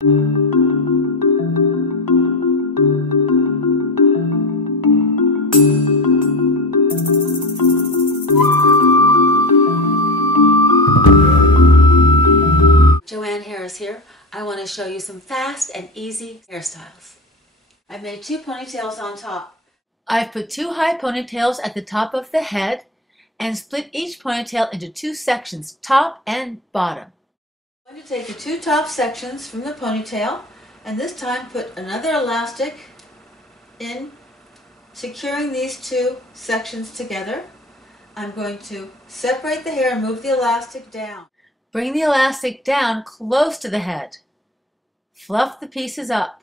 Joanne here. I want to show you some fast and easy hairstyles. I've made 2 ponytails on top. I've put 2 high ponytails at the top of the head and split each ponytail into 2 sections, top and bottom. I'm going to take the 2 top sections from the ponytail and this time put another elastic in, securing these 2 sections together. I'm going to separate the hair and move the elastic down. Bring the elastic down close to the head. Fluff the pieces up.